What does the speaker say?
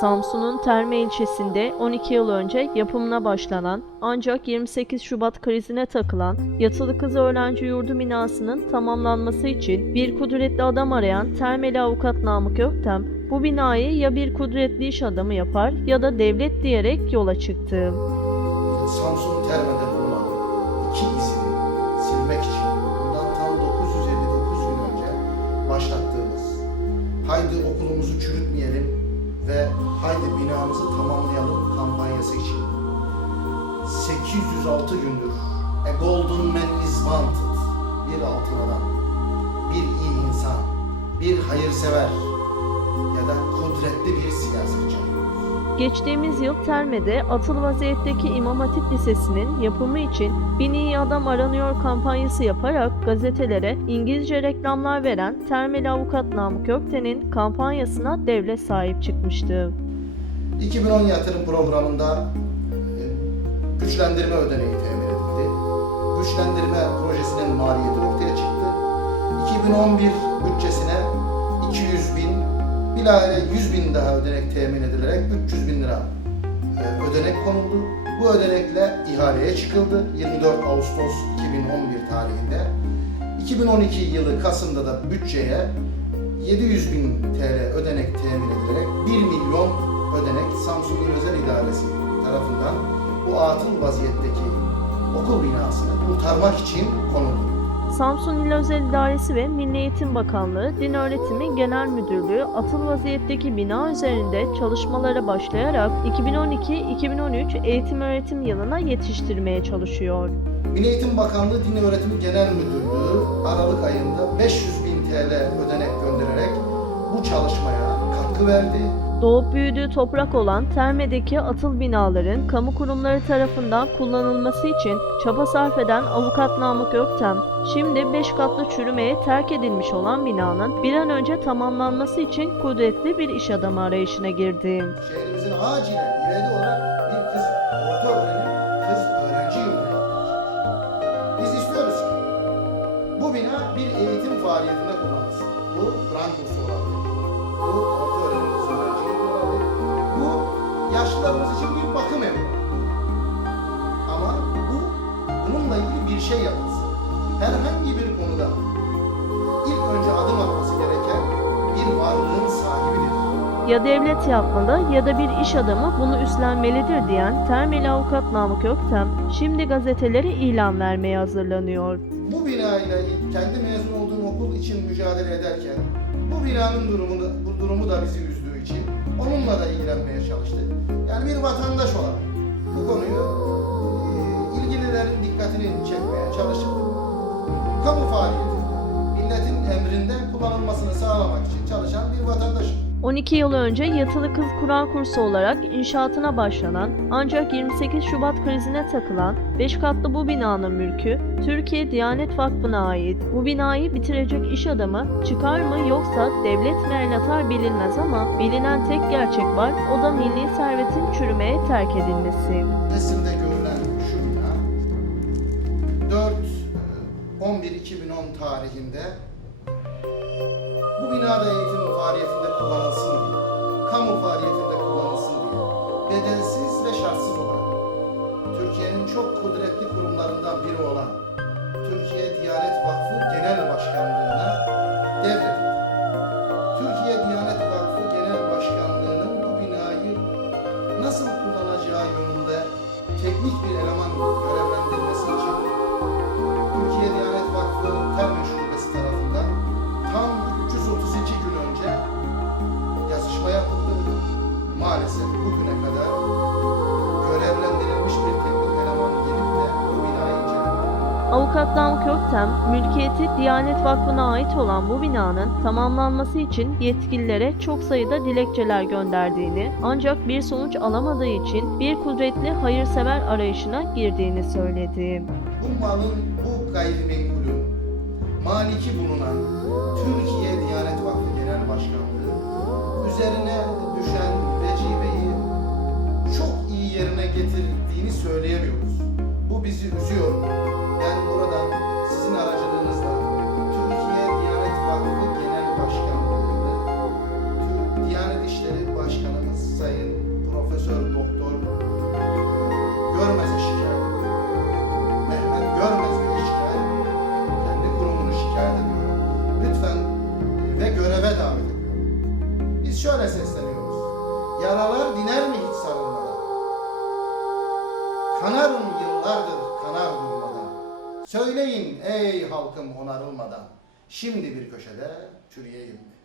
Samsun'un Terme ilçesinde 12 yıl önce yapımına başlanan ancak 28 Şubat krizine takılan yatılı kız öğrenci yurdu binasının tamamlanması için bir kudretli adam arayan Termeli avukat Namık Öktem bu binayı ya bir kudretli iş adamı yapar ya da devlet diyerek yola çıktı. Samsun Terme'de bulunan iki izini silmek için bundan tam 959 gün önce başlattığımız Haydi okulumuzu çürütmeyelim ve Haydi binamızı tamamlayalım kampanyası için 806 gündür A Golden Man is Wanted bir altın adam, bir iyi insan, bir hayırsever ya da kudretli bir siyasetçi. Geçtiğimiz yıl Terme'de atıl vaziyetteki İmam Hatip Lisesi'nin yapımı için Bin İyi Adam Aranıyor kampanyası yaparak gazetelere İngilizce reklamlar veren Termeli avukat Namık Ökten'in kampanyasına devlet sahip çıkmıştı. 2010 yatırım programında e, güçlendirme ödeneği temin edildi. Güçlendirme projesinin maliyeti ortaya çıktı. 2011 bütçesine 200 bin, bilahare 100 bin daha ödenek temin edilerek 300 bin lira e, ödenek konuldu. Bu ödenekle ihaleye çıkıldı 24 Ağustos 2011 tarihinde. 2012 yılı Kasım'da da bütçeye 700 bin TL ödenek temin edilerek 1 milyon ödenek Samsun İl Özel İdaresi tarafından bu atıl vaziyetteki okul binasını kurtarmak için konuldu. Samsun İl Özel İdaresi ve Milli Eğitim Bakanlığı Din Öğretimi Genel Müdürlüğü atıl vaziyetteki bina üzerinde çalışmalara başlayarak 2012-2013 eğitim öğretim yılına yetiştirmeye çalışıyor. Milli Eğitim Bakanlığı Din Öğretimi Genel Müdürlüğü Aralık ayında 500 bin TL ödenek göndererek bu çalışmaya katkı verdi. Doğup büyüdüğü toprak olan Terme'deki atıl binaların kamu kurumları tarafından kullanılması için çaba sarf eden avukat Namık Öktem, şimdi 5 katlı çürümeye terk edilmiş olan binanın bir an önce tamamlanması için kudretli bir iş adamı arayışına girdi. Şehrimizin acilen ivedi olarak bir kız orta öğrenim, kız öğrenci var. Biz istiyoruz ki bu bina bir eğitim faaliyetinde kullanılsın. Bu Kur'an kursu olabilir. Bu orta öğrenim kız öğrenci olabilir. Bu yaşlılarımız için bir bakım evi. Ama bu bununla ilgili bir şey yapılsın. Herhangi bir konuda ilk önce adım atması gereken bir varlığın sahibidir. Ya devlet yapmalı ya da bir iş adamı bunu üstlenmelidir diyen Termeli avukat Namık Öktem, şimdi gazetelere ilan vermeye hazırlanıyor. Bu binayla kendi mezun olduğum okul için mücadele ederken bu binanın durumu da, bu durumu da bizi üzdüğü için onunla da ilgilenmeye çalıştık. Yani bir vatandaş olarak emrinde kullanılmasını sağlamak için çalışan bir vatandaşım. 12 yıl önce yatılı kız Kur'an kursu olarak inşaatına başlanan ancak 28 Şubat krizine takılan 5 katlı bu binanın mülkü Türkiye Diyanet Vakfı'na ait. Bu binayı bitirecek iş adamı çıkar mı yoksa devlet mi el atar bilinmez ama bilinen tek gerçek var o da milli servetin çürümeye terk edilmesi. Resimde görülen şu bina 4 11 2010 tarihinde bu binada eğitim faaliyetinde kullanılsın diye, kamu faaliyetinde kullanılsın diye bedelsiz ve şartsız olarak Türkiye'nin çok kudretli kurumlarından biri olan Avukat Namık Öktem, mülkiyeti Diyanet Vakfı'na ait olan bu binanın tamamlanması için yetkililere çok sayıda dilekçeler gönderdiğini ancak bir sonuç alamadığı için bir kudretli hayırsever arayışına girdiğini söyledi. Bu malın, bu gayrimenkulün maliki bulunan Türkiye Diyanet Vakfı Genel Başkanlığı üzerine düşen vecibeyi çok iyi yerine getirdiğini söyleyemiyoruz. Bu bizi üzüyor. Diyanet İşleri Başkanımız Sayın Profesör Doktor Görmez'e şikayet. Mehmet Görmez şikayet. Kendi kurumunu şikayet ediyor. Lütfen ve göreve davet ediyor. Biz şöyle sesleniyoruz. Yaralar diner mi hiç sarılmadan? Kanarım yıllardır kanar durmadan. Söyleyin ey halkım onarılmadan. Şimdi bir köşede çürüyeyim.